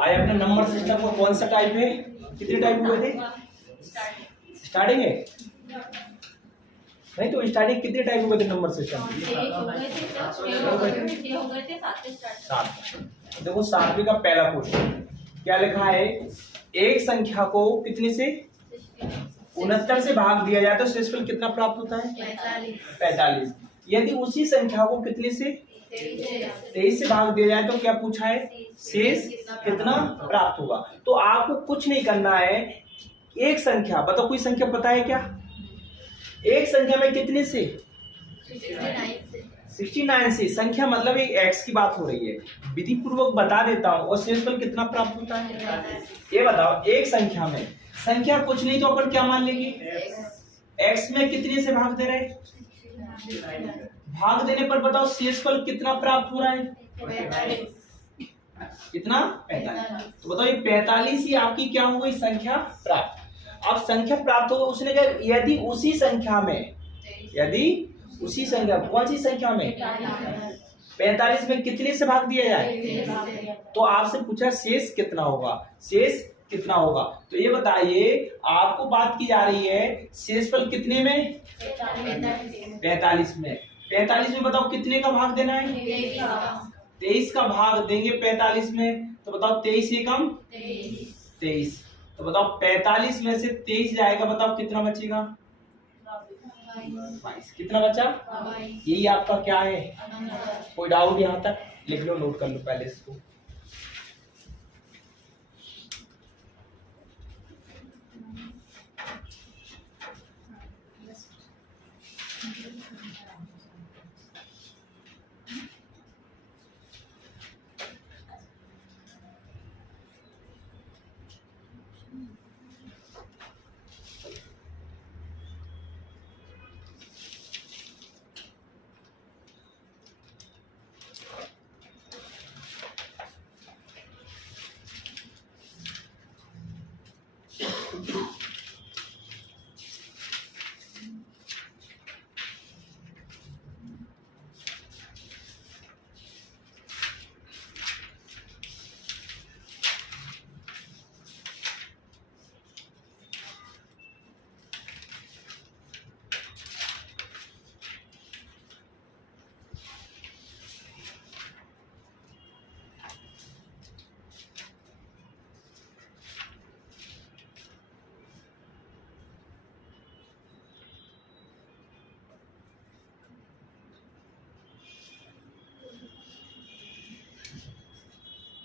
आया अपना number system का कौन सा टाइप है? कितने टाइप हुए थे? स्टार्टिंग है नहीं तो स्टार्टिंग कितने टाइप हुए थे नंबर सिस्टम? 7। देखो 7वीं का पहला क्वेश्चन क्या लिखा है? एक संख्या को कितने से 69 से भाग दिया जाए तो शेषफल कितना प्राप्त होता है? 45। यदि उसी संख्या को कितने से 23 से भाग दिया जाए तो क्या पूछा है? शेष कितना प्राप्त होगा। तो आपको कुछ नहीं करना है, एक संख्या बताओ, कोई संख्या पता है क्या? एक संख्या में कितने से? 69 से। संख्या मतलब एक एक्स की बात हो रही है, विधि पूर्वक बता देता हूं। और शेषफल कितना प्राप्त होता है ये बताओ। एक संख्या में, संख्या कुछ नहीं तो अपन क्या मान लेंगे? एक्स में कितने से भाग दे रहे हैं? भाग देने पर बताओ शेषफल कितना प्राप्त हो रहा है? कितना? 45। तो बताओ ये 45 ही आपकी क्या हो गई? संख्या प्राप्त। अब संख्या प्राप्त हो, उसने कहा यदि उसी संख्या में, यदि उसी संख्या, कौन सी संख्या में? 45 में कितने से भाग दिया जाए? तो आपसे पूछा शेष कितना होगा, शेष कितना होगा। तो ये बताइए, आपको बात की जा रही है शेषफल कितने में? 45 में। 45 में बताओ कितने का भाग देना है? 23 का भाग देंगे 45 में। तो बताओ 23 एकम 23। तो बताओ 45 में से 23 जाएगा, बताओ कितना बचेगा? 22। कितना बचा? यही आपका क्या है? कोई डाउट यहाँ तक? लिख लो, नोट कर लो पहले इसको।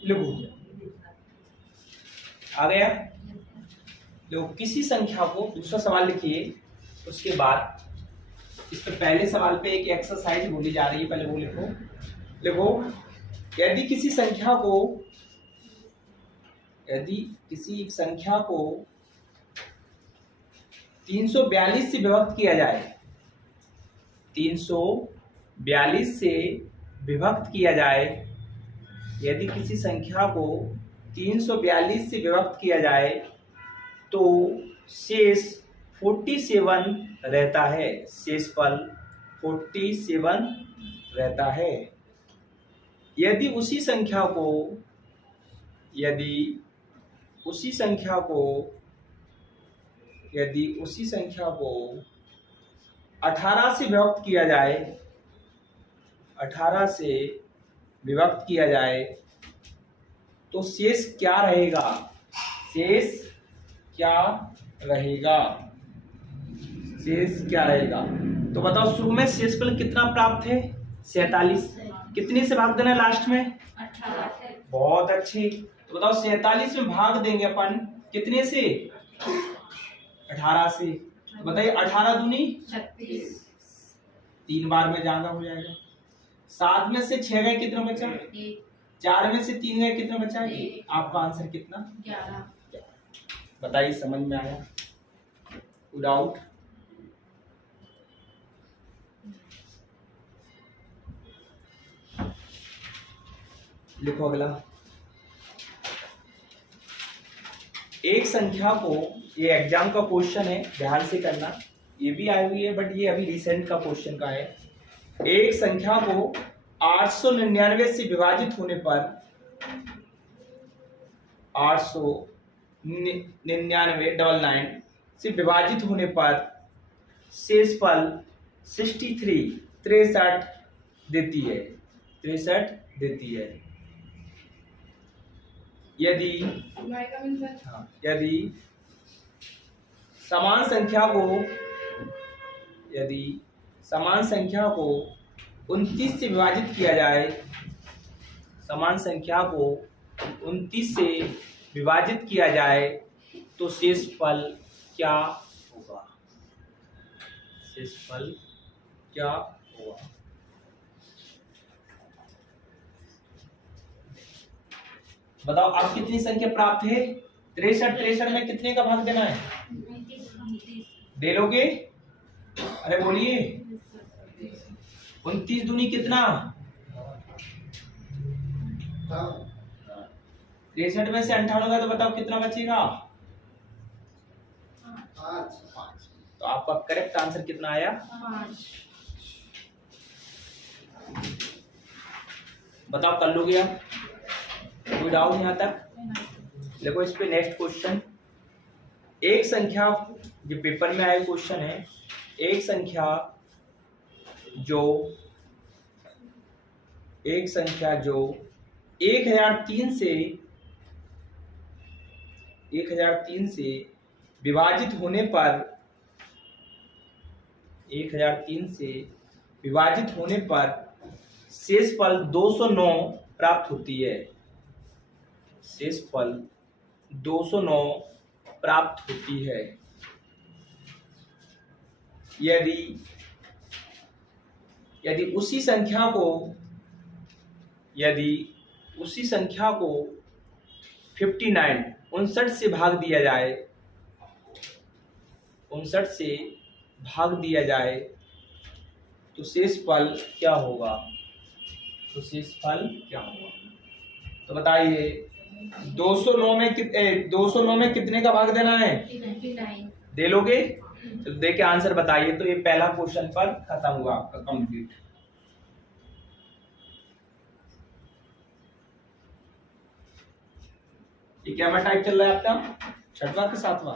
लिखो, आ गया? देखो किसी संख्या को, दूसरा सवाल लिखिए, उसके बाद इस पे पहले सवाल पे एक एक्सरसाइज बोली जा रही है, पहले वो लिखो। देखो यदि किसी संख्या को, यदि किसी संख्या को 342 से विभक्त किया जाए, 342 से विभक्त किया जाए, यदि किसी संख्या को 342 से विभक्त किया जाए तो शेष 47 रहता है, शेषफल 47 रहता है। यदि उसी संख्या को, यदि उसी संख्या को 18 से विभक्त किया जाए, 18 से विभक्त किया जाए तो शेष क्या रहेगा? शेष क्या रहेगा? शेष क्या रहेगा? तो बताओ शुरू में शेषफल कितना प्राप्त है? 47। कितने से भाग देना है लास्ट में? 18। बहुत अच्छी। तो बताओ 47 में भाग देंगे अपन कितने से? 18 से। तो बताइए 18 दूनी 36। 3 बार में ज्यादा हो जाएगा। 7 में से 6 गए, कितना बचा? 4 में से 3 गए, कितना बचा? आपका आंसर कितना? 11। बताइए समझ में आया? डाउट? लिखो अगला। एक संख्या को, ये एग्जाम का क्वेश्चन है, ध्यान से करना, ये भी आई हुई है बट ये अभी रिसेंट का क्वेश्चन का है। एक संख्या को 899 से विभाजित होने पर 899 से विभाजित होने पर शेषफल 63 देती है। 63 देती है। यदि समान संख्या को 29 से विभाजित किया जाए, समान संख्या को 29 से विभाजित किया जाए तो शेषफल क्या होगा? शेषफल क्या होगा? बताओ आप कितनी संख्या प्राप्त है? 63 में कितने का भाग देना है? दे लोगे? अरे बोलिए। 29 दूनी कितना? 63 में से 58 होगा तो बताओ कितना बचेगा? 5। तो आपका करेक्ट आंसर कितना आया? 5। बताओ कर लोगे आप? कोई डाउट यहाँ तक? देखो इस पे नेक्स्ट क्वेश्चन। एक संख्या जो पेपर में आया क्वेश्चन है, एक संख्या जो 1003 से विभाजित होने पर 1003 से विभाजित होने पर शेषफल 209 प्राप्त होती है। शेषफल 209 प्राप्त होती है। यदि उसी संख्या को 59 से भाग दिया जाए, 59 से भाग दिया जाए तो शेषफल क्या होगा? तो शेषफल क्या होगा? तो बताइए 209 में कितने का भाग देना है? 59। दे लोगे? तो दे के आंसर बताइए। तो ये पहला क्वेश्चन पर खत्म हुआ आपका कंप्लीट। ये क्या टाइप चल रहा है आपका? 6वां के 7वां?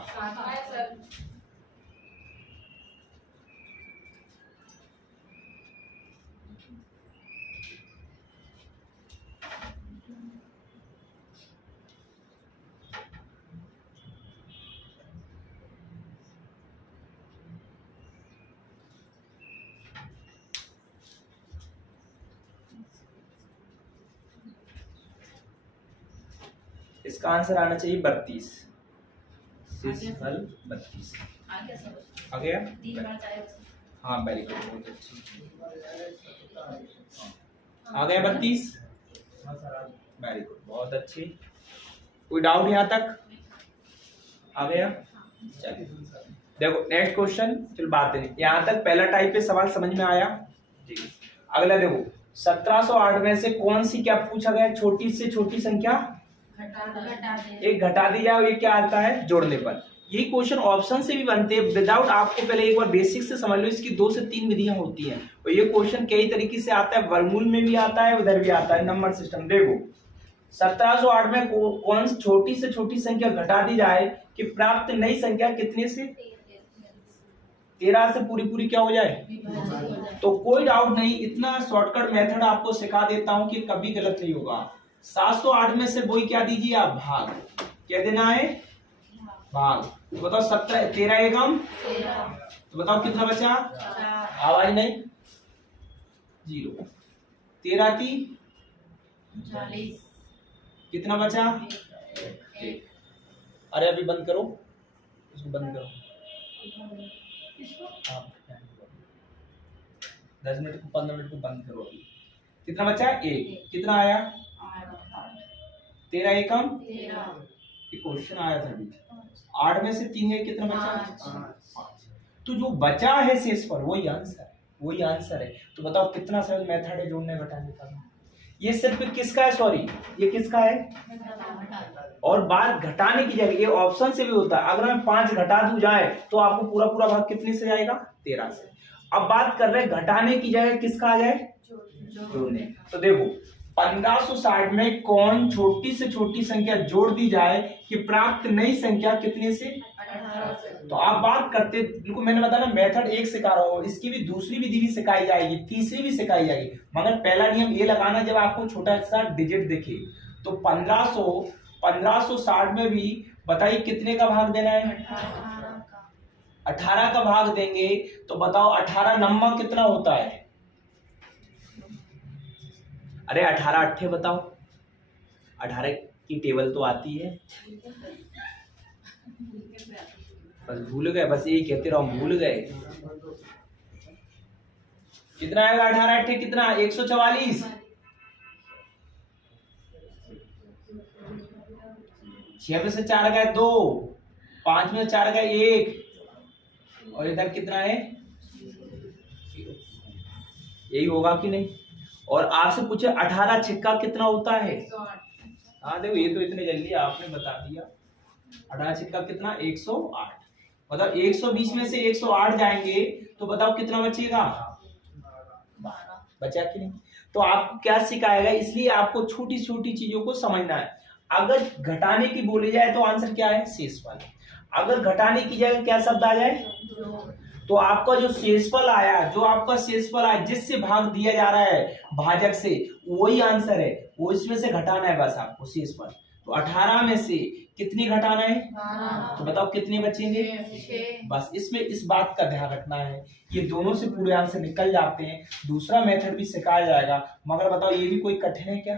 इसका आंसर आना चाहिए 32। शेषफल 32 आ गया। हाँ वेरी गुड, बहुत अच्छी। आ गया 32। वेरी गुड, बहुत अच्छी। कोई डाउट यहाँ तक? आ गया? चलिए देखो नेक्स्ट क्वेश्चन। चलो बात नहीं, यहाँ तक पहला टाइप पे सवाल समझ में आया। ठीक है, अगला देखो 1708 में से कौन सी क्या पूछा गया? छोटी से छोटी संख्या एक घटा दी जाए, ये क्या आता है? जोड़ने पर। ये क्वेश्चन ऑप्शन से भी बनते हैं विदाउट। आपको पहले एक बार बेसिक से समझ लो, इसकी 2 से 3 विधियां होती हैं और ये क्वेश्चन कई तरीके से आता है, वर्गमूल में भी आता है, उधर भी आता है, नंबर सिस्टम। देखो 1708 में कौन छोटी से छोटी संख्या घटा दी जाए कि प्राप्त नई संख्या कितने से? 13 से पूरी क्या हो जाए? तो कोई डाउट नहीं, इतना शॉर्टकट मेथड आपको सिखा देता हूं कि कभी गलत नहीं होगा। 708 में से वही क्या दीजिए आप? भाग। क्या देना है? भाग। तो बताओ 13 एकम, तो बताओ कितना बचा? आवाज नहीं? 0। 13 की 40, कितना बचा? 1। अरे अभी बंद करो, इसको बंद करो। 10 मिनट को 15 मिनट को बंद करो। अभी कितना बचा? 1। कितना आया? 13 एकम 13। क्वेश्चन आया था अभी। 8 में से 3 है, कितना बचा? 5। तो जो बचा है शेषफल वही आंसर है। तो बताओ कितना सरल मेथड है जोड़ने घटाने का? ये सिर्फ किसका है? सॉरी, ये किसका है? और बात घटाने की जगह ये ऑप्शन से भी होता है। अगर मैं 5 घटा दूं जाए तो आपको पूरा भाग कितने से जाएगा? 13 से। अब बात कर रहे हैं घटाने की जगह किसका आ जाए? जोड़ने। तो देखो 1560 में कौन छोटी से छोटी संख्या जोड़ दी जाए कि प्राप्त नई संख्या कितने से 18 से। तो आप बात करते, बिल्कुल मैंने बताया ना मेथड एक सिखा रहा हूँ, इसकी भी दूसरी विधि भी सिखाई जाएगी, तीसरी भी सिखाई जाएगी, मगर पहला नियम ये लगाना जब आपको छोटा सा डिजिट दिखे। तो 1560 में भी बताइए कितने का भाग देना है 18 का भाग देंगे। तो बताओ 18 नंबर कितना होता है, अरे 18 अट्ठे बताओ, 18 की टेबल तो आती है, बस भूल गए, बस यही कहते रहो भूल गए। कितना आएगा 18 अट्ठे कितना 144, 6 में से 4 गए 2, 5 में से 4 गए 1, और इधर कितना है, यही होगा कि नहीं। और आपसे पूछे 18 छिक्का कितना होता है, हाँ देखो ये तो इतने जल्दी आपने बता दिया। 18 छिक्का कितना 108, मतलब 120 में से 108 जाएंगे तो बताओ कितना बचेगा, बचा कि नहीं। तो आपको क्या सिखाएगा, इसलिए आपको छोटी छोटी चीजों को समझना है। अगर घटाने की बोली जाए तो आंसर क्या है शेषफल, अगर घटाने की जगह क्या शब्द आ जाए, तो आपका जो शेषफल आया, जो आपका शेषफल आया जिससे भाग दिया जा रहा है भाजक से, वही आंसर है, वो इसमें से घटाना है बस आपको शेषफल। तो 18 में से कितनी घटाना है, तो बताओ कितने बचेंगे, बस इसमें इस बात का ध्यान रखना है। ये दोनों से पूरे आंसर निकल जाते हैं, दूसरा मेथड भी सिखाया जाएगा, मगर बताओ ये भी कोई कठिन है क्या।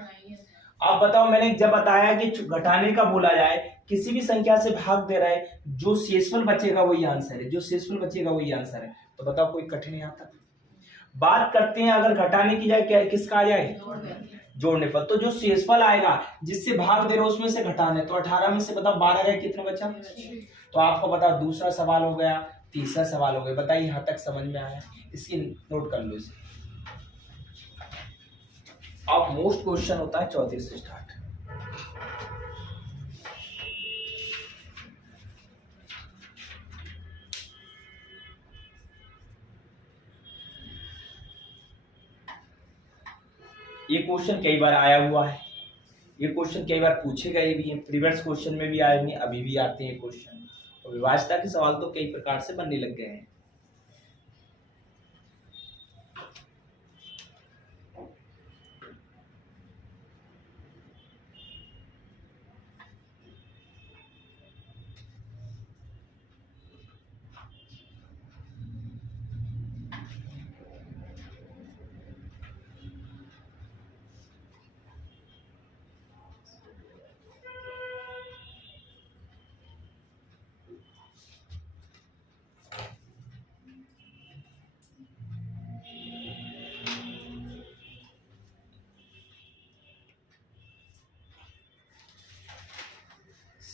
आप बताओ, मैंने जब बताया कि घटाने का बोला जाए, किसी भी संख्या से भाग दे रहा है, जो शेषफल बचेगा वही आंसर है, जो शेषफल बचेगा वही आंसर है। तो बताओ कोई कठिन है यहाँ तक। बात करते हैं अगर घटाने की जाए क्या किसका आ जाए, जोड़ने पर। तो जो शेषफल आएगा जिससे भाग दे रहे उसमें से घटाने, तो 18 में से बताओ 12 गए कितना बचा, तो आपको बताओ दूसरा सवाल हो गया, तीसरा सवाल हो गया। बताइए यहाँ तक समझ में आया, इसकी नोट कर लो इसे। अब मोस्ट क्वेश्चन होता है 34 से स्टार्ट। ये क्वेश्चन कई बार आया हुआ है, ये क्वेश्चन कई बार पूछे गए भी हैं, प्रीवियस क्वेश्चन में भी आए हैं, अभी भी आते हैं क्वेश्चन। और विभाज्यता के सवाल तो कई प्रकार से बनने लग गए हैं।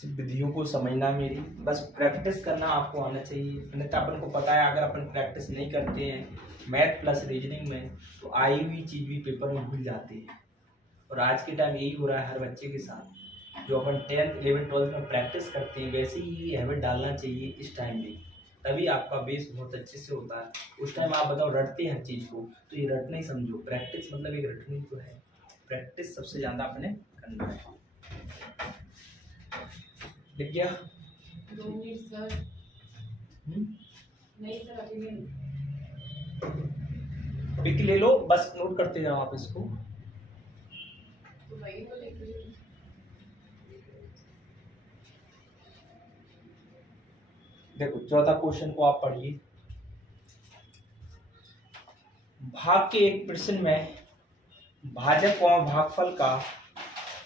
विधियों को समझना, मेरी बस प्रैक्टिस करना आपको आना चाहिए। अन्यथा अपन को पता है अगर अपन प्रैक्टिस नहीं करते हैं मैथ प्लस रीजनिंग में, तो आई हुई चीज भी पेपर में भूल जाते हैं। और आज के टाइम यही हो रहा है हर बच्चे के साथ। जो अपन 10th 11th 12th में प्रैक्टिस करते हैं वैसे ही हैबिट डालना चाहिए इस टाइम भी, तभी आपका बेस बहुत अच्छे से होता है। उस टाइम आप बताओ रटते हैं हर चीज़ को, तो ये रटना ही समझो, प्रैक्टिस मतलब एक रटनी तो है। प्रैक्टिस सबसे ज़्यादा अपने करना है। लिख गया? पिक ले लो, बस नोट करते जाओ आप इसको। देखो चौथा क्वेश्चन को आप पढ़िए। भाग के एक प्रश्न में भाजक व भागफल का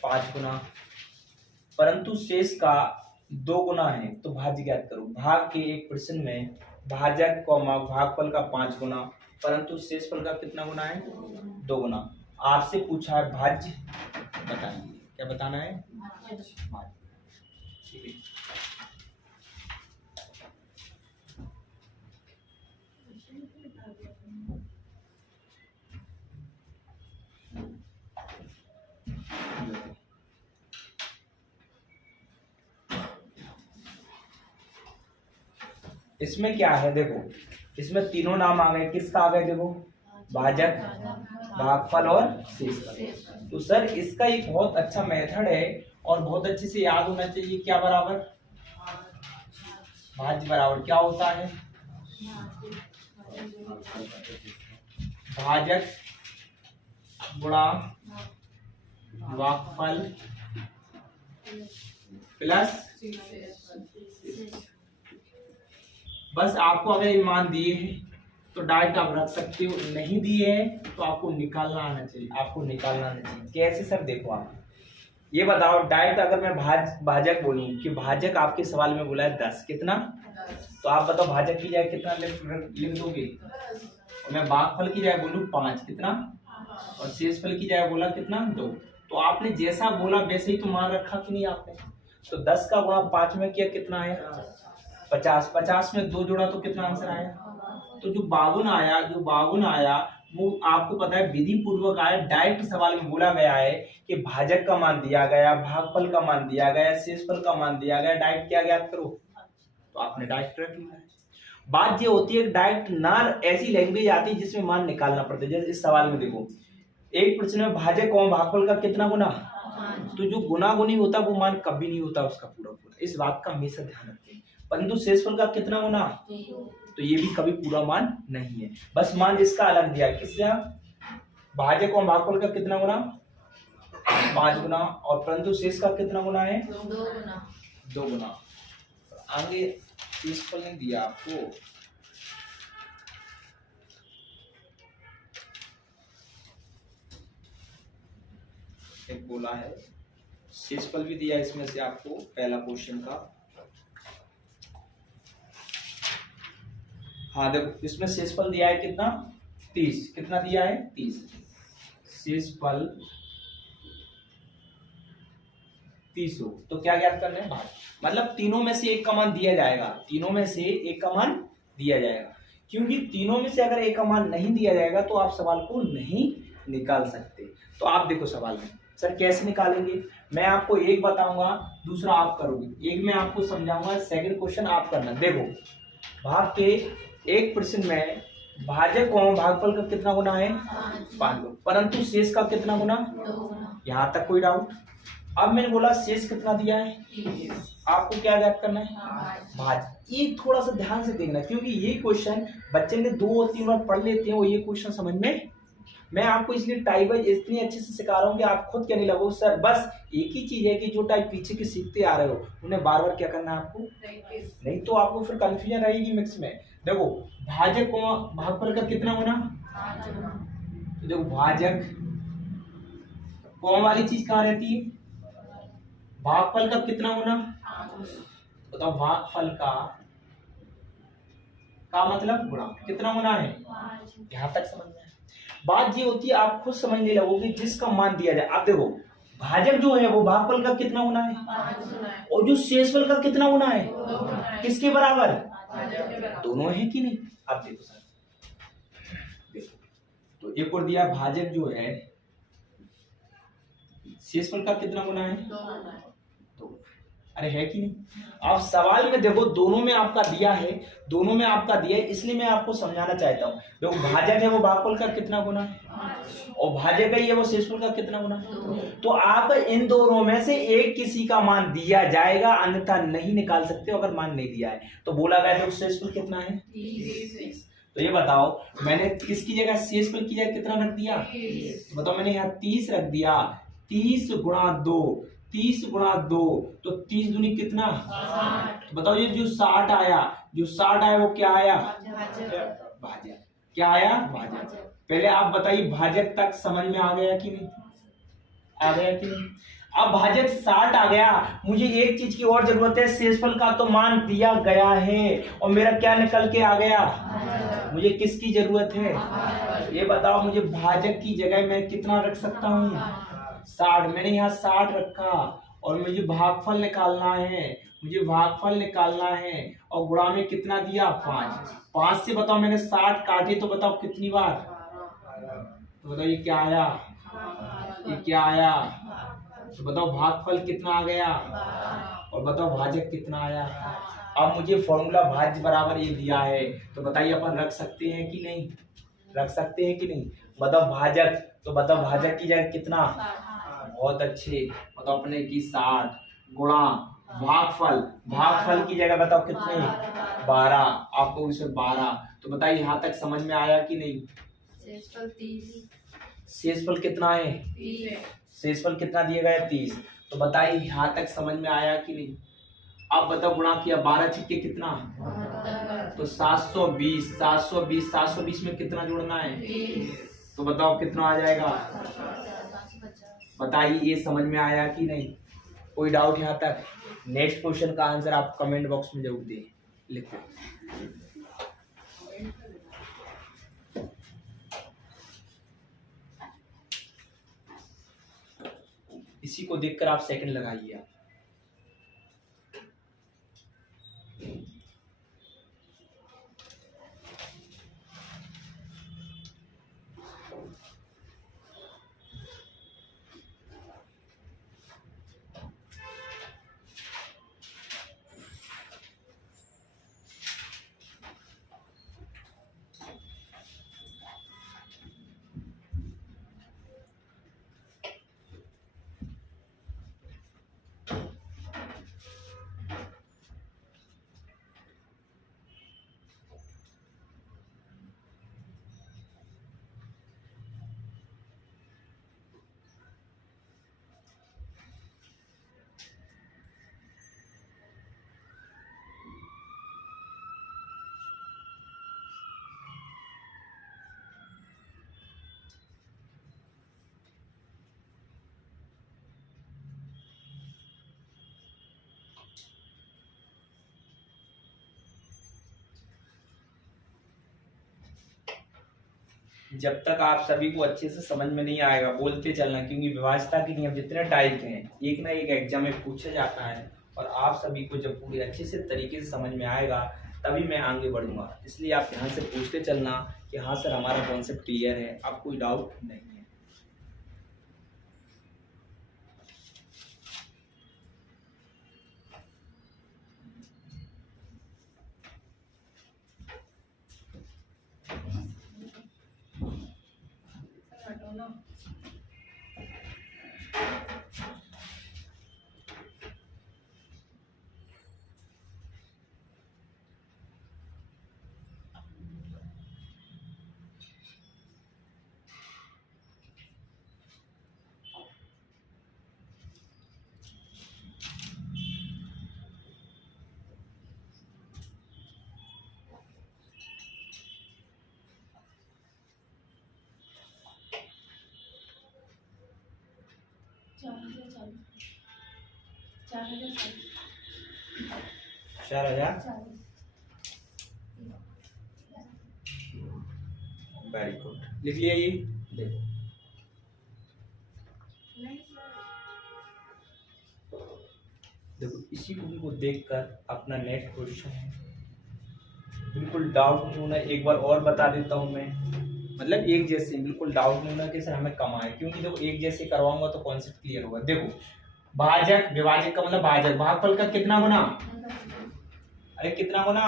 5 गुना परंतु शेष का 2 गुना है, तो भाज्य ज्ञात करो। भाग के एक प्रश्न में भाजक कौमा भागफल का 5 गुना परंतु शेषफल का कितना गुना है, 2 गुना। आपसे पूछा है भाज्य बताइए, क्या बताना है, भाज्य। ठीक है, इसमें क्या है, देखो इसमें तीनों नाम आ गए, किसका आ गए, देखो भाजक भागफल और शेषफल। तो सर इसका एक बहुत अच्छा मेथड है और बहुत अच्छे से याद होना चाहिए। क्या बराबर भाज्य बराबर क्या होता है, भाजक गुणा भागफल प्लस। बस आपको अगर ये मान दिए हैं तो डायरेक्ट आप रख सकते हो, नहीं दिए हैं तो आपको निकालना आना चाहिए, आपको निकालना आना चाहिए। कैसे सर, देखो आप ये बताओ डायरेक्ट अगर मैं भाजक बोलूं कि भाजक आपके सवाल में बोला है 10, कितना, तो आप बताओ भाजक की जाए कितना लिख दोगे, और मैं भागफल की जाए बोलूं 5, कितना, और शेषफल की जाए बोला कितना 2। तो आपने जैसा बोला वैसे ही तो मान रखा कि नहीं आपने। तो 10 का गुणा 5 में किया कितना आया 50, 50 में 2 जोड़ा तो कितना आंसर आया। तो जो 52 आया वो आपको पता है विधि पूर्वक आया, डायरेक्ट सवाल में बोला गया है कि भाजक का मान दिया गया, भागफल का मान दिया गया, शेषफल का मान दिया गया, डायरेक्ट क्या ज्ञात करो, तो आपने डायरेक्ट रख लिया है। बात ये होती है डायरेक्ट ना ऐसी लैंग्वेज आती है जिसमें मान निकालना पड़ता है। जैसे इस सवाल में देखो एक प्रश्न में भाजक और भागफल का कितना गुना, तो जो गुना गुनी होता है वो मान कभी नहीं होता उसका पूरा पूरा, इस बात का हमेशा ध्यान रखें। परंतु शेषफल का कितना गुना, तो ये भी कभी पूरा मान नहीं है, बस मान इसका अलग दिया है। किससे, भाजक और भागफल का कितना गुना 5 गुना, और परंतु शेष का कितना गुना है 2 गुना। आगे शेषफल ने दिया आपको, एक बोला है शेषफल भी दिया इसमें से आपको, पहला क्वेश्चन का। हाँ देखो इसमें शेषफल दिया है कितना 30, कितना दिया है 30, शेषफल 30 हो। तो क्या ज्ञात करना है, भाग, मतलब तीनों में से एक का मान दिया जाएगा, तीनों में से एक का मान दिया जाएगा, क्योंकि तीनों में से अगर एक का मान नहीं दिया जाएगा तो आप सवाल को नहीं निकाल सकते। तो आप देखो सवाल में सर कैसे निकालेंगे, मैं आपको एक बताऊंगा, दूसरा आप करोगे, एक मैं आपको समझाऊंगा, सेकंड क्वेश्चन आप करना। देखो भाग के एक प्रश्न में भाजक और भागफल का कितना गुना है 5 गुना, परंतु शेष का कितना गुना, यहां तक कोई डाउट। अब मैंने बोला शेष कितना दिया है, आपको क्या ज्ञात करना है, भाज्य। ये थोड़ा सा ध्यान से देखना, क्योंकि ये क्वेश्चन बच्चे ने 2 और 3 बार पढ़ लेते हैं और ये क्वेश्चन समझ में, मैं आपको इसलिए टाइप वाइज इतनी अच्छे से सिखा रहा हूँ कि आप खुद कहने लगो सर बस एक ही चीज है कि जो टाइप पीछे की सीखते आ रहे हो उन्हें बार बार क्या करना है आपको, नहीं तो आपको फिर कंफ्यूजन रहेगी मिक्स में। देखो भाजक और भागफल का कितना गुना, तो देखो भाजक कौन वाली चीज कहाँ रहती है, भागफल का कितना गुना, बताओ भागफल का मतलब गुणा, कितना गुना है, यहां तक समझ में। बात ये होती है आप खुद समझने लगोगे जिसका मान दिया जाए। आप देखो भाजक जो है वो भागफल का कितना गुना है, और जो शेषफल का कितना गुना है, किसके बराबर, दोनों है कि नहीं। आप देखो सर, देखो तो एक और दिया भाजक जो है शेषफल का कितना गुना है, तो अरे है कि नहीं। आप सवाल में देखो दोनों में आपका दिया है, दोनों में आपका दिया है, इसलिए मैं आपको समझाना चाहता हूँ। देखो भाजक है वो भागफल का कितना गुना है, और भाजक है वो शेषफल का कितना गुना है। तो आप इन दोनों में से एक किसी का मान दिया जाएगा, अन्यथा नहीं निकाल सकते अगर मान नहीं दिया है। तो बोला गया देखो शेषफल कितना है 30। तो ये बताओ मैंने किसकी जगह शेषफल की जगह कितना रख दिया, तो बताओ मैंने यहाँ 30 रख दिया, 30 गुणा 2, 30 गुणा 2 तो 30 दूनी कितना, तो बताओ ये जो 60 आया, जो 60 आया वो क्या आया, भाजक, क्या आया भाजक। पहले आप बताइए भाजक तक समझ में आ गया कि नहीं, आ गया कि नहीं। अब भाजक 60 आ गया, मुझे एक चीज की और जरूरत है, शेषफल का तो मान दिया गया है और मेरा क्या निकल के आ गया, मुझे किसकी जरूरत है, ये बताओ मुझे भाजक की जगह मैं कितना रख सकता हूँ 60, मैंने यहाँ 60 रखा, और मुझे भागफल निकालना है, मुझे भागफल निकालना है, और गुणा में कितना दिया 5, 5 से बताओ मैंने 60 काटे तो बताओ कितनी बार, तो बताओ ये क्या आया, ये क्या आया, तो बताओ भागफल कितना आ गया, और बताओ भाजक कितना आया। अब मुझे फॉर्मूला भाज्य बराबर ये दिया है, तो बताइए अपन रख सकते हैं कि नहीं, रख सकते हैं कि नहीं? बताओ भाजक, तो बताओ भाजक की जगह कितना? बहुत अच्छे, बताओ अपने की 60 गुणा भागफल, भागफल की जगह बताओ कितने? 12, आपको इसमें 12। तो बताइए यहाँ तक समझ में आया कि नहीं? शेषफल 30। शेषफल कितना है? 30। शेषफल कितना दिया गया है? 30। तो बताइए यहाँ तक समझ में आया कि नहीं? अब बताओ गुणा किया 12 छिक्के कितना? तो 720, 720, 720 में कितना जोड़ना है? 30। तो बताओ कितना आ जाएगा? बताइए ये समझ में आया कि नहीं? कोई डाउट यहाँ तक? नेक्स्ट क्वेश्चन का आंसर आप कमेंट बॉक्स में जरूर दें, लिखो। इसी को देखकर आप सेकंड लगाइए। आप जब तक आप सभी को अच्छे से समझ में नहीं आएगा बोलते चलना, क्योंकि विभाज्यता के नियम जितने टाइप हैं एक ना एक एग्जाम में पूछा जाता है, और आप सभी को जब पूरी अच्छे से तरीके से समझ में आएगा तभी मैं आगे बढ़ूंगा। इसलिए आप ध्यान से पूछते चलना कि हाँ सर हमारा कॉन्सेप्ट क्लियर है, आप कोई डाउट नहीं है। चार हजार। वेरी गुड, लिख लिया ये। देखो देखो इसी को देखकर अपना नेक्स्ट क्वेश्चन है, बिल्कुल डाउट नहीं होना। एक बार और बता देता हूं मैं, मतलब एक जैसे बिल्कुल डाउट नहीं होना कि सर हमें कम आए, क्योंकि देखो एक जैसे करवाऊंगा तो कॉन्सेप्ट क्लियर होगा। देखो भाजक, विभाजक का मतलब भाजक, भागफल का कितना गुना? अरे कितना गुना?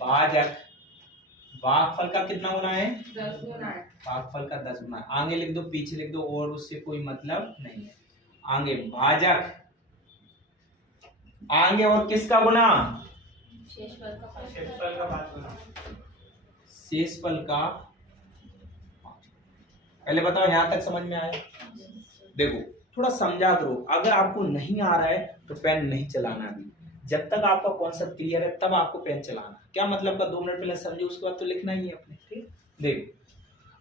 भाजक भागफल का कितना गुना है? 10 गुना है। भागफल का 10 गुना। आगे लिख दो, पीछे लिख दो, और उससे कोई मतलब नहीं है। आगे भाजक, आगे और किसका गुना? शेषफल का 5 गुना। शेषफल का। पहले बताओ यहाँ तक समझ में आया? देखो थोड़ा समझा करो, अगर आपको नहीं आ रहा है तो पेन नहीं चलाना अभी, जब तक आपका कॉन्सेप्ट क्लियर है तब आपको पेन चलाना। क्या मतलब का 2 मिनट पहले समझो, उसके बाद तो लिखना ही है अपने। ठीक, देखो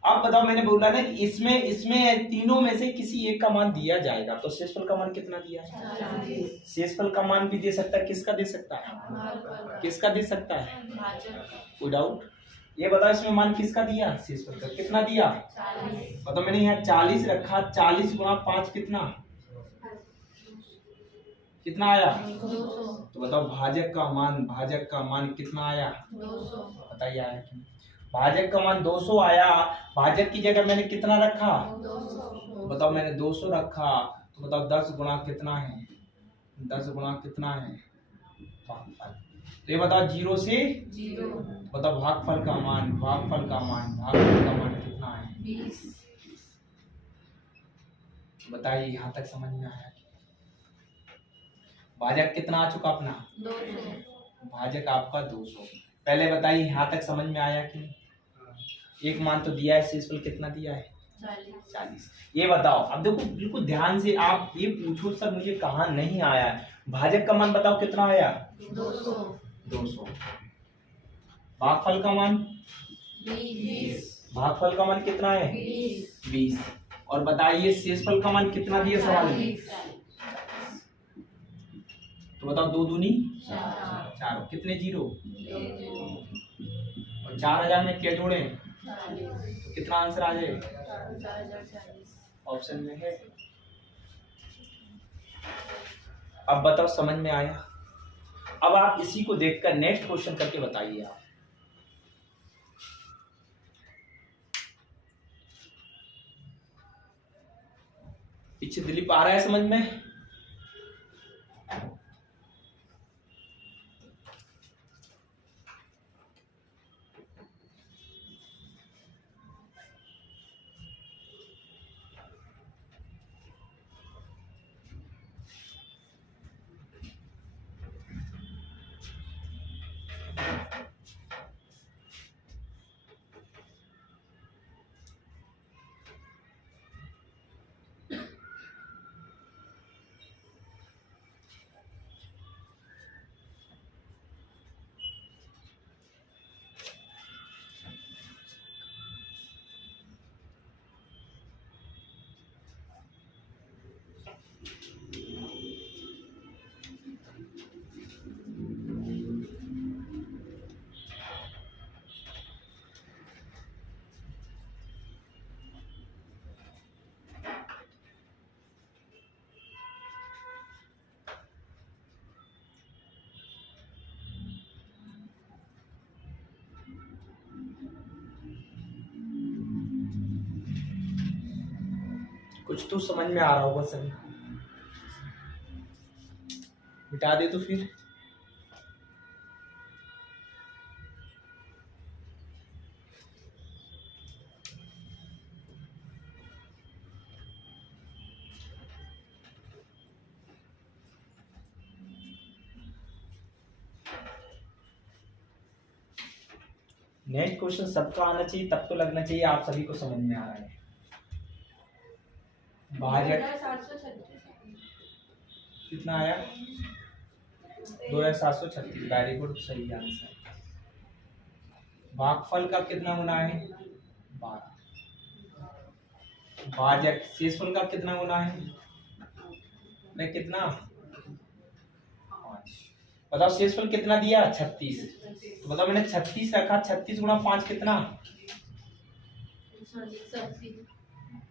अब बताओ, मैंने बोला ना कि इसमें तीनों में से किसी एक का मान दिया जाएगा, तो शेषफल का मान कितना दिया है? शेषफल का मान भी दे सकता है, किसका दे सकता है? किसका दे सकता है? कोई डाउट? ये बताओ इसमें मान किसका दिया? शेषफल का कितना दिया? 40। बताओ मैंने यहाँ 40 रखा, 40 गुणा 5 कितना? कितना आया? 200। तो बताओ भाजक का मान कितना आया? 200। बताइए आया कि भाजक का मान 200 आया। भाजक की जगह मैंने कितना रखा? 200। बताओ मैंने 200 रखा, तो बताओ 10 गुणा कितना है? 10 गुणा कितना है? 5। तो ये बताओ 0 से 0 बताओ भागफल का मान कितना है? 20 बताइए यहाँ तक समझ में आया? भाजक कितना आ चुका अपना? 200 भाजक आपका 200। पहले बताइए यहाँ तक समझ में आया कि नहीं? एक मान तो दिया है, शेषफल कितना दिया है? 40। ये बताओ, अब देखो बिल्कुल ध्यान से, आप ये पूछो सर मुझे कहाँ नहीं आया है। भाजक का मान बताओ कितना आया? 200। भागफल का मान? 20 भागफल का मान कितना है? 20। और बताइए शेषफल का मान कितना दिया सवाल में? तो बताओ 2 दूनी 4, कितने 0? और 4000 में क्या जोड़े? तो कितना आंसर आ जाए? ऑप्शन में है। अब बताओ समझ में आया? अब आप इसी को देखकर नेक्स्ट क्वेश्चन करके बताइए आप। पीछे दिलीप आ रहा है समझ में? कुछ तो समझ में आ रहा होगा सभी को। मिटा दे तो फिर। नेक्स्ट क्वेश्चन सबका आना चाहिए, तब तो लगना चाहिए आप सभी को समझ में आ रहा है। भाजक कितना आया? 2736। वेरी गुड, सही आंसर। भागफल का कितना गुना है? 12। भाजक शेषफल का कितना गुना है? नहीं कितना? 5। बताओ शेषफल कितना दिया? 36। तो बताओ मैंने 36 रखा, 36 गुना 5 कितना?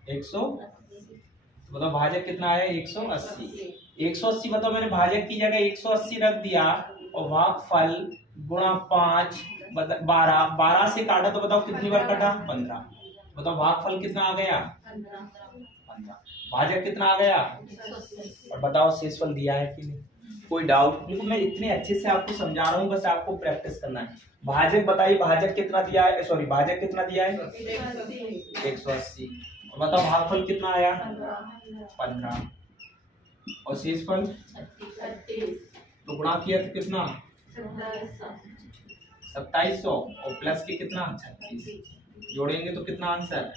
100। तो बताओ भाजक कितना है? 180। 180 बताओ मैंने भाजक की जगह 180 रख दिया, और भागफल गुणा 5 12 से काटा तो बताओ कितनी बार कटा? 15। बताओ भागफल कितना आ गया? 15। भाजक कितना आ गया? और बताओ शेषफल दिया है कि नहीं? कोई डाउट? बिल्कुल मैं इतने अच्छे से आपको समझा रहा हूँ, बस आपको प्रैक्टिस करना है। भाजक बताइए, भाजक कितना दिया है? सॉरी, भाजक कितना दिया है? 180। और बताओ भागफल कितना आया? 15। और शेषफल तो गुणा किया तो कितना? 2700 और प्लस के कितना? 36। जोड़ेंगे तो कितना आंसर?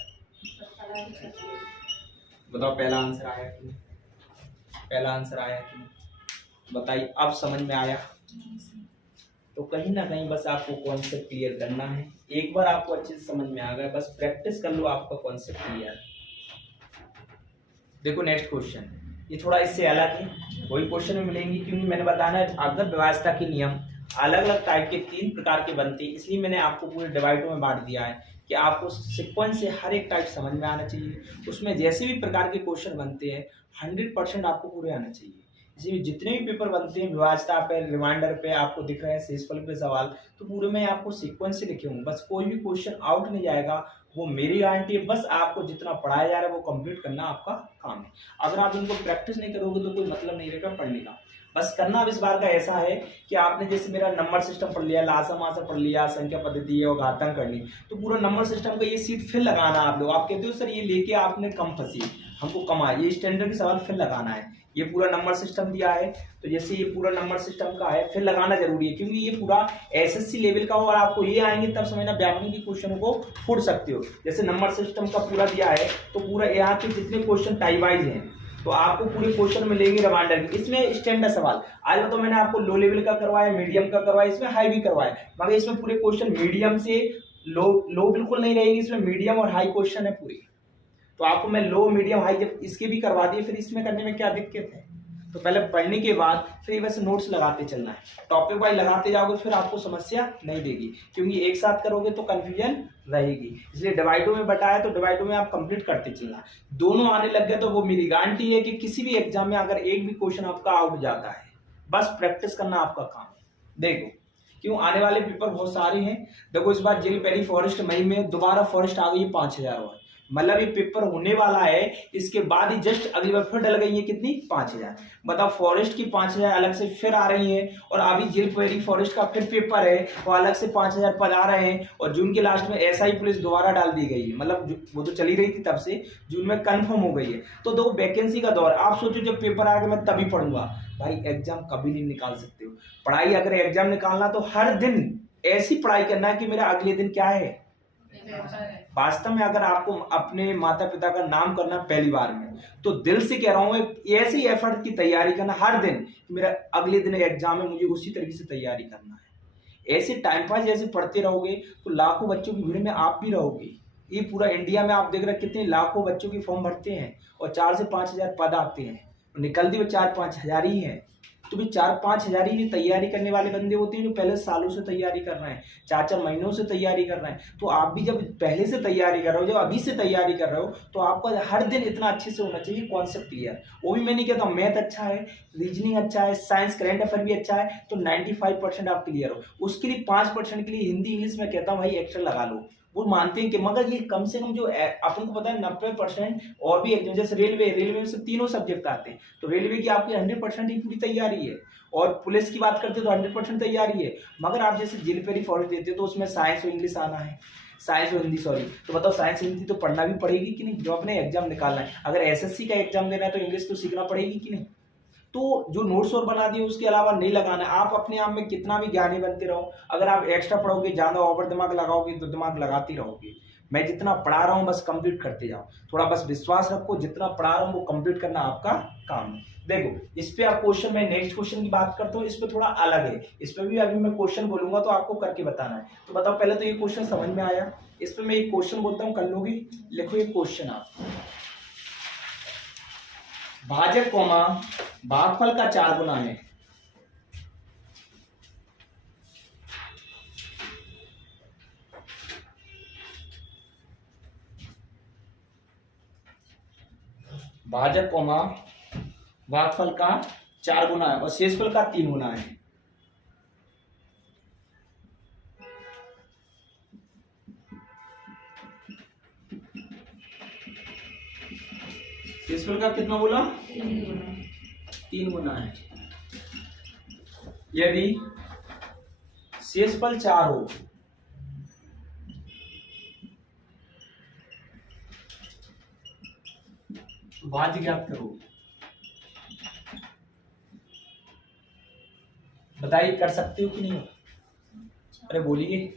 बताओ पहला आंसर आया कि नहीं? पहला आंसर आया कि नहीं? बताइए अब समझ में आया? तो कहीं ना कहीं बस आपको कॉन्सेप्ट क्लियर करना है। एक बार आपको अच्छे से समझ में आ गया, बस प्रैक्टिस कर लो, आपका कॉन्सेप्ट क्लियर। देखो नेक्स्ट क्वेश्चन, ये थोड़ा इससे अलग है, वही क्वेश्चन में मिलेंगे, क्योंकि मैंने बताना है अगर व्यवस्था के नियम अलग अलग टाइप के 3 प्रकार के बनते हैं, इसलिए मैंने आपको पूरे डिवाइडों में बांट दिया है कि आपको सीक्वेंस से हर एक टाइप समझ में आना चाहिए। उसमें जैसे भी प्रकार के क्वेश्चन बनते हैं 100% आपको पूरे आना चाहिए। इसलिए जितने भी पेपर बनते हैं विभाज्यता पे, रिमाइंडर पे आपको दिख रहे हैं, शेषफल पे सवाल, तो पूरे में आपको सीक्वेंस से लिखे होंगे, बस कोई भी क्वेश्चन आउट नहीं जाएगा, वो मेरी गारंटी है। बस आपको जितना पढ़ाया जा रहा है वो कंप्लीट करना आपका काम है। अगर आप इनको प्रैक्टिस नहीं करोगे तो कोई मतलब नहीं रहेगा पढ़ने का। बस करना अब इस बार का ऐसा है कि आपने जैसे मेरा नंबर सिस्टम पढ़ लिया, लासा मासा पढ़ लिया, संख्या पद्धति है और घातांक करनी, तो पूरा नंबर सिस्टम का ये सीट फिर लगाना। आप लोग आप कहते हो सर ये लेके आपने कम फंसी, हमको कम आए, ये स्टैंडर्ड के सवाल फिर लगाना है। ये पूरा नंबर सिस्टम दिया है, तो जैसे ये पूरा नंबर सिस्टम का है फिर लगाना जरूरी है, क्योंकि ये पूरा एसएससी लेवल का हो और आपको ये आएंगे तब समझना व्याकरण के क्वेश्चन को फोड़ सकते हो। जैसे नंबर सिस्टम का पूरा दिया है तो पूरा यहाँ के जितने क्वेश्चन टाइप वाइज हैं तो आपको पूरे क्वेश्चन मिलेंगे रिमाइंडर की। इसमें स्टैंडर्ड सवाल आज बताओ, मैंने आपको लो लेवल का करवाया, मीडियम का करवाया, इसमें हाई भी करवाया, मगर इसमें पूरे क्वेश्चन मीडियम से लो बिल्कुल नहीं रहेंगे, इसमें मीडियम और हाई क्वेश्चन है पूरी। तो आपको मैं लो मीडियम हाई जब इसके भी करवा दिए, फिर इसमें करने में क्या दिक्कत है। तो पहले पढ़ने के बाद फिर वैसे नोट्स लगाते चलना है, टॉपिक वाइज लगाते जाओगे फिर आपको समस्या नहीं देगी, क्योंकि एक साथ करोगे तो कंफ्यूजन रहेगी। इसलिए डिवाइडो में बताया तो डिवाइडो में आप कंप्लीट करते चलना। दोनों आने लग गए तो वो मेरी गारंटी है कि किसी भी एग्जाम में अगर एक भी क्वेश्चन आपका आउट जाता है, बस प्रैक्टिस करना आपका काम है। देखो क्यों आने वाले पेपर बहुत सारे हैं। देखो इस बार जेल पेरी फॉरेस्ट मई में दोबारा फॉरेस्ट आ गई 5000 और, मतलब ये पेपर होने वाला है, इसके बाद ही जस्ट अगली बार फिर डल गई है कितनी 5000। बताओ फॉरेस्ट की 5000 अलग से फिर आ रही है, और अभी जेल पेरी फॉरेस्ट का फिर पेपर है वो अलग से 5000 पद आ रहे हैं, और जून के लास्ट में एसआई पुलिस दोबारा डाल दी गई है, मतलब वो तो चली रही थी तब से, जून में कंफर्म हो गई है। तो दो वैकेंसी का दौर, आप सोचो जब पेपर आएगा मैं तभी पढ़ूंगा, भाई एग्जाम कभी नहीं निकाल सकते हो। पढ़ाई अगर एग्जाम निकालना तो हर दिन ऐसी पढ़ाई करना है कि मेरा अगले दिन क्या है। वास्तव में अगर आपको अपने माता पिता का नाम करना पहली बार में, तो दिल से कह रहा हूं ऐसी एफर्ट की तैयारी करना हर दिन कि मेरा अगले दिन एग्जाम है, मुझे उसी तरीके से तैयारी करना है। ऐसे टाइम पास जैसे पढ़ते रहोगे तो लाखों बच्चों की भीड़ में आप भी रहोगे। ये पूरा इंडिया में आप देख रहे कितने लाखों बच्चों की फॉर्म भरते हैं और 4 से 5000 पद आते हैं, निकलती हुई 4-5 हजार ही है। तो भी 4-5 हजार ही तैयारी करने वाले बंदे होते हैं जो पहले सालों से तैयारी कर रहे हैं, 4-4 महीनों से तैयारी कर रहे हैं। तो आप भी जब पहले से तैयारी कर रहे हो, जब अभी से तैयारी कर रहे हो, तो आपका हर दिन इतना अच्छे से होना चाहिए कॉन्सेप्ट क्लियर। वो भी मैं नहीं कहता मैथ अच्छा है, रीजनिंग अच्छा है, साइंस करंट अफेयर भी अच्छा है, तो 95% आप क्लियर हो। उसके लिए 5% के लिए हिंदी इंग्लिश में कहता हूँ भाई एक्स्ट्रा लगा लो, वो मानते हैं कि मगर ये कम से कम जो अपन को पता है 90% और भी एग्जाम, जैसे रेलवे में से तीनों सब्जेक्ट आते हैं, तो रेलवे की आपकी 100% ही पूरी तैयारी है, और पुलिस की बात करते हैं तो 100% तैयारी है। मगर आप जैसे जेल पेरी फॉरेस्ट देते हो तो उसमें साइंस और इंग्लिश आना है, साइंस और हिंदी सॉरी, तो बताओ साइंस हिंदी तो पढ़ना भी पड़ेगी कि नहीं, जो अपने एग्जाम निकालना है। अगर एसएससी का एग्जाम देना है तो इंग्लिश तो सीखना पड़ेगी कि नहीं। तो जो नोट्स और बना दिए उसके अलावा नहीं लगाना। आप अपने आप में कितना भी ज्ञानी बनते रहो, अगर आप एक्स्ट्रा पढ़ोगे, ज्यादा ओवर दिमाग लगाओगे तो दिमाग लगाते रहोगे। मैं जितना पढ़ा रहा हूँ बस कंप्लीट करते जाओ, थोड़ा बस विश्वास रखो, जितना पढ़ा रहा हूँ वो कंप्लीट करना आपका काम है। देखो इस पे आप क्वेश्चन, मैं नेक्स्ट क्वेश्चन की बात करता हूँ, इस पे थोड़ा अलग है, इस पे भी अभी मैं क्वेश्चन बोलूंगा तो आपको करके बताना है। तो बताओ पहले तो ये क्वेश्चन समझ में आया, इस पे मैं एक क्वेश्चन बोलता हूँ, कर लोगे, लिखो ये क्वेश्चन आप। भाजक कौमा भागफल का 4 गुना है। भाजक कौमा भागफल का 4 गुना है और शेषफल का 3 गुना है। शेषफल का कितना बोला? 3 गुना है। यदि शेषफल 4 हो तो भाज्य ज्ञात करो। बताइए कर सकते हो कि नहीं? अरे बोलिए।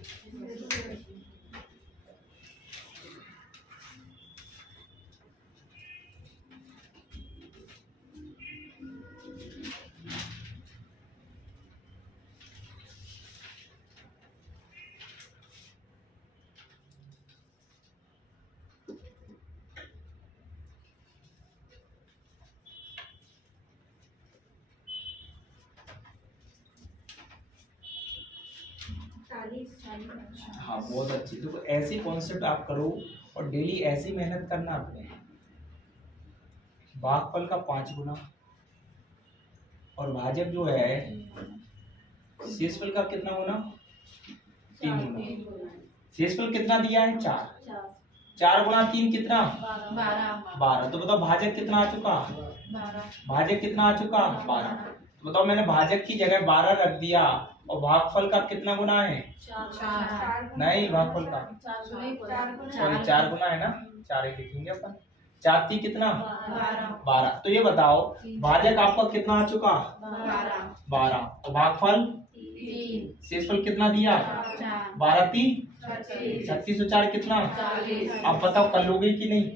हाँ बहुत अच्छी। तो ऐसे कॉन्सेप्ट आप करो और डेली ऐसी मेहनत करना आपने। भागफल का 5 गुना और भाजक जो है शेषफल का कितना गुना? 3 गुना। शेषफल कितना दिया है? 4 गुना 3 कितना? 12। तो बताओ भाजक कितना आ चुका? 12। भाजक कितना आ चुका? 12। बताओ मैंने भाजक की जगह 12 रख दिया और भागफल का कितना गुना है? नहीं, भागफल का सॉरी 4 गुना है ना, 4 ही लिखेंगे अपन। 4 की कितना? 12। तो ये बताओ भाजक आपका कितना आ चुका? 12 और भागफल शेषफल कितना दिया? 12 3 36 और 4 कितना? आप बताओ कर लोगे कि नहीं?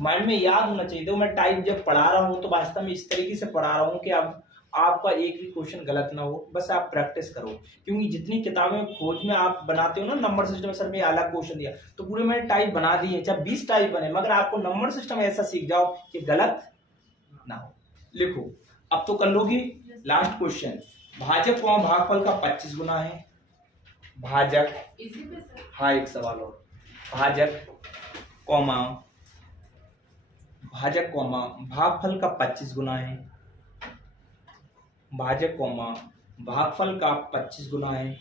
माइंड में याद होना चाहिए। देखो मैं टाइप जब पढ़ा रहा हूँ तो वास्तव में इस तरीके से पढ़ा रहा हूँ कि अब आपका एक भी क्वेश्चन गलत ना हो, बस आप प्रैक्टिस करो। क्योंकि जितनी किताबें खोज में आप बनाते हो ना नंबर सिस्टम, सर में अलग क्वेश्चन दिया तो पूरे मैंने टाइप बना दिए, चाहे 20 टाइप बने, मगर आपको नंबर सिस्टम ऐसा सीख जाओ कि गलत ना हो। लिखो अब तो कर लोगे। लास्ट क्वेश्चन, भाजक कौन भागफल का 25 गुना है? भाजक, हाँ एक सवाल और, भाजक कौमा भागफल का 25 गुना है। भाजक कौमा भागफल का 25 गुना है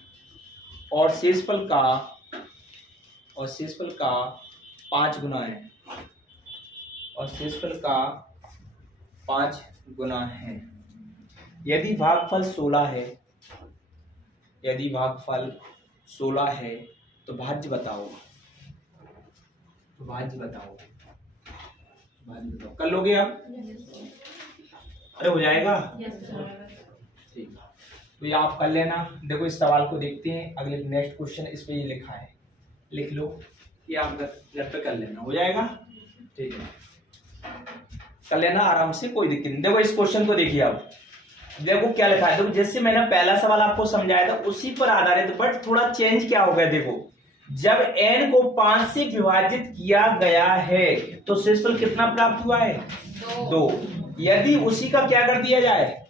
और शेषफल का 5 गुना है, और शेषफल का 5 गुना है। यदि भागफल 16 है, यदि भागफल 16 है तो भाज्य बताओ। तो भाज्य बताओ, भाज्य बताओ। कर लोगे आप? अरे हो जाएगा ठीक। तो ये आप कर लेना। देखो इस सवाल को देखते हैं, अगले नेक्स्ट क्वेश्चन इस पे ये लिखा है, लिख लो। ये आप घर पे कर लेना, हो जाएगा ठीक है, कर लेना आराम से, कोई दिक्कत नहीं। देखो इस क्वेश्चन को देखिए, अब देखो क्या लिखा है। देखो जैसे मैंने पहला सवाल आपको समझाया था उसी पर आधारित, बट थोड़ा चेंज क्या हो गया। देखो जब n को 5 से विभाजित किया गया है तो शेषफल कितना प्राप्त हुआ है? 2। यदि उसी का क्या कर दिया जाए,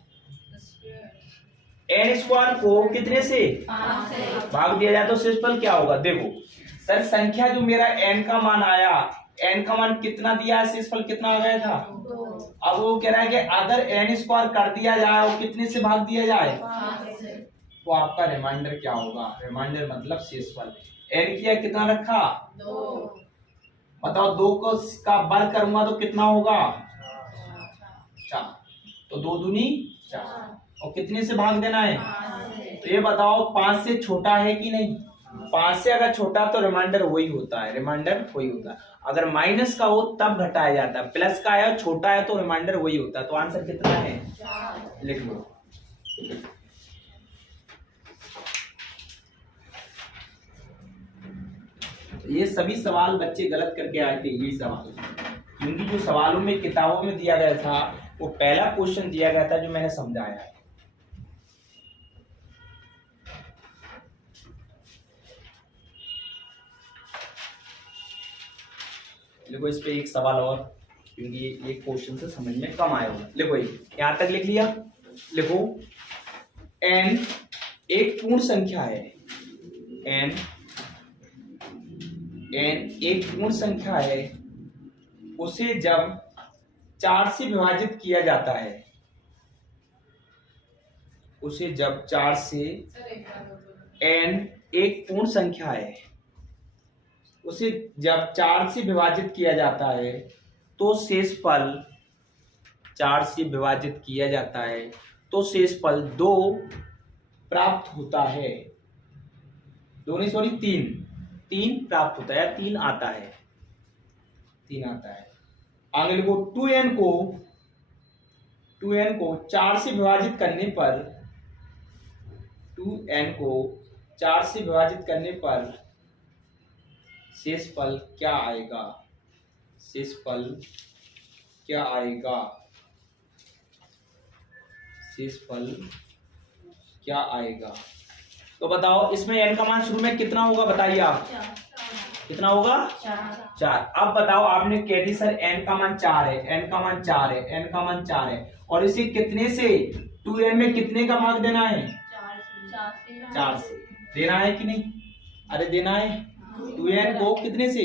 n स्क्वायर को कितने से भाग दिया जाए तो शेषफल क्या होगा? देखो सर संख्या जो मेरा n का मान आया, n का मान कितना दिया है, शेषफल कितना आ गया था? अब वो कह रहा है कि अगर n स्क्वायर कर दिया जाए और कितने से भाग दिया जाए तो आपका रिमाइंडर क्या होगा? रिमाइंडर मतलब शेषफल। n किया कितना रखा? 2। बताओ 2 का वर्ग करूंगा तो कितना होगा? 4। तो 2 दूनी 4 और कितने से भाग देना है? तो ये बताओ 5 से छोटा है कि नहीं? 5 से अगर छोटा तो रिमाइंडर वही होता है, रिमाइंडर वही होता है। अगर माइनस का हो तब घटाया जाता है, प्लस का है छोटा है तो रिमाइंडर वही होता है। तो आंसर कितना है? लिख लो। ये सभी सवाल बच्चे गलत करके आए थे, ये सवाल, क्योंकि जो सवालों में किताबों में दिया गया था वो पहला क्वेश्चन दिया गया था जो मैंने समझाया है। देखो इस पे एक सवाल और, क्योंकि ये क्वेश्चन से समझ में कम आया होगा। देखो यहां तक लिख लिया। लिखो n एक पूर्ण संख्या है, n एक पूर्ण संख्या है, उसे जब 4 से विभाजित किया जाता है, उसे जब 4 से, n एक पूर्ण संख्या है, उसे जब 4 से विभाजित किया जाता है तो शेषफल 4 से विभाजित किया जाता है तो शेषफल 2 प्राप्त होता है। 2 नहीं सॉरी 3 प्राप्त होता है, 3 आता है, 3 आता है। आगे लिखो 2n को 4 से विभाजित करने पर, 2n को 4 से विभाजित करने पर शेषफल क्या आएगा? शेषफल क्या आएगा? शेषफल क्या आएगा? तो बताओ इसमें n का मान शुरू में कितना होगा, बताइए आप। कितना होगा? 4। अब बताओ आपने कह दी सर n का मान 4 है, n का मान 4 है, n का मान 4 है, और इसे कितने से, 2n में कितने का भाग देना है? 4 से। देना है कि नहीं? अरे देना है। 2n को कितने से?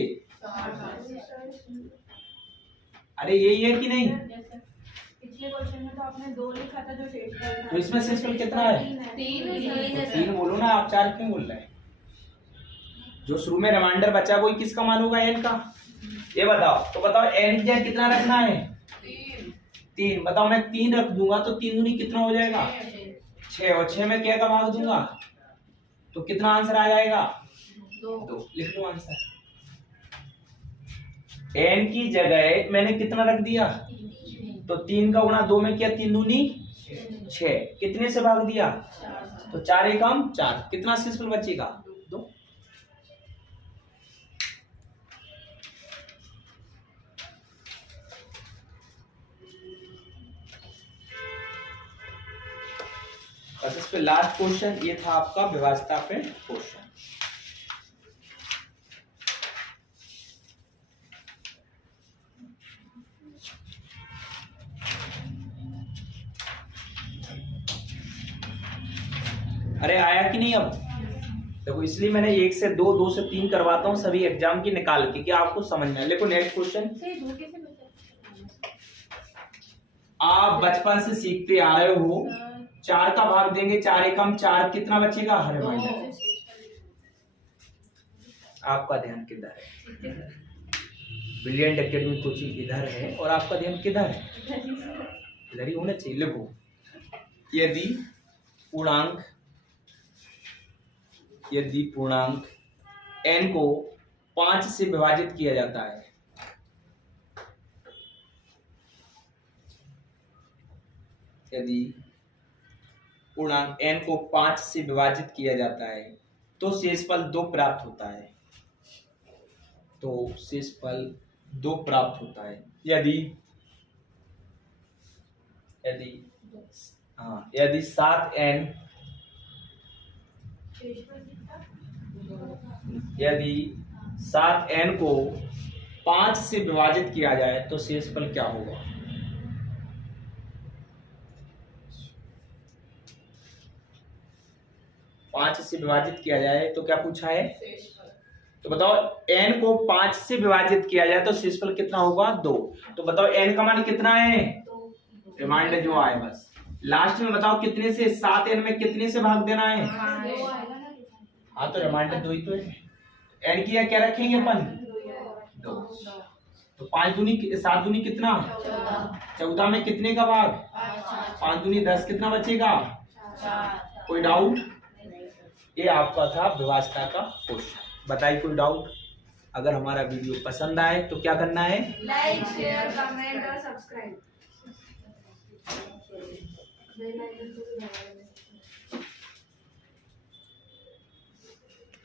अरे यही है कि नहीं? पिछले क्वेश्चन में तो आपने 2 लिखा था जो शेषफल था, तो इसमें शेषफल कितना है? 3 बोलो ना आप, 4 क्यों बोल रहे हैं? जो शुरू में रिमाइंडर बचा वही किसका मान होगा? n का। ये बताओ। तो बताओ n क्या कितना रखना है? 3। बताओ मैं 3 रख दूंगा तो 3 दूनी कितना हो जाएगा 6, और 6 में क्या का भाग दूंगा तो कितना आंसर आ जाएगा 2। लिख लो आंसर। n की जगह मैंने कितना रख दिया तो 3 का गुणा 2 में किया, 3 दूनी 6, कितने से भाग दिया तो 4 एकम 4, कितना शेषफल बचेगा 2। बस इस पे लास्ट क्वेश्चन ये था आपका विभाज्यता पे क्वेश्चन। अरे आया कि नहीं अब देखो, इसलिए मैंने 1 से 2, 2 से 3 करवाता हूँ सभी एग्जाम की निकाल के, क्या आपको समझ में आए। देखो नेक्स्ट क्वेश्चन, आप बचपन से सीखते आ रहे हो 4 का भाग देंगे 4 एकम 4, कितना बचेगा हर रिमाइंडर। आपका ध्यान किधर है, ब्रिलियंट एकेडमी कोचिंग इधर है और आपका ध्यान किधर है, इधर ही होना चाहिए। लिखो, यदि पूर्णांक n को 5 से विभाजित किया जाता है, यदि पूर्णांक n को 5 से विभाजित किया जाता है तो शेषफल 2 प्राप्त होता है, तो शेषफल 2 प्राप्त होता है। यदि 7n यदि 7n को 5 से विभाजित किया जाए तो शेषफल क्या होगा। पांच से विभाजित किया जाए तो क्या पूछा है, तो बताओ n को 5 से विभाजित किया जाए तो शेषफल कितना होगा 2। तो बताओ n का मान कितना है, रिमाइंडर जो आए बस लास्ट में बताओ कितने से, 7n में कितने से भाग देना है, हाँ तो रिमाइंडर 2 ही तो है। n की क्या रखेंगे अपन 2, तो 5 दूनी 7 दूनी कितना 14 में कितने का भाग 5 दूनी 10, कितना बचेगा। कोई डाउट, ये आपका था विभाज्यता का क्वेश्चन। बताइए कोई डाउट। अगर हमारा वीडियो पसंद आए तो क्या करना है, लाइक शेयर कमेंट और सब्सक्राइब।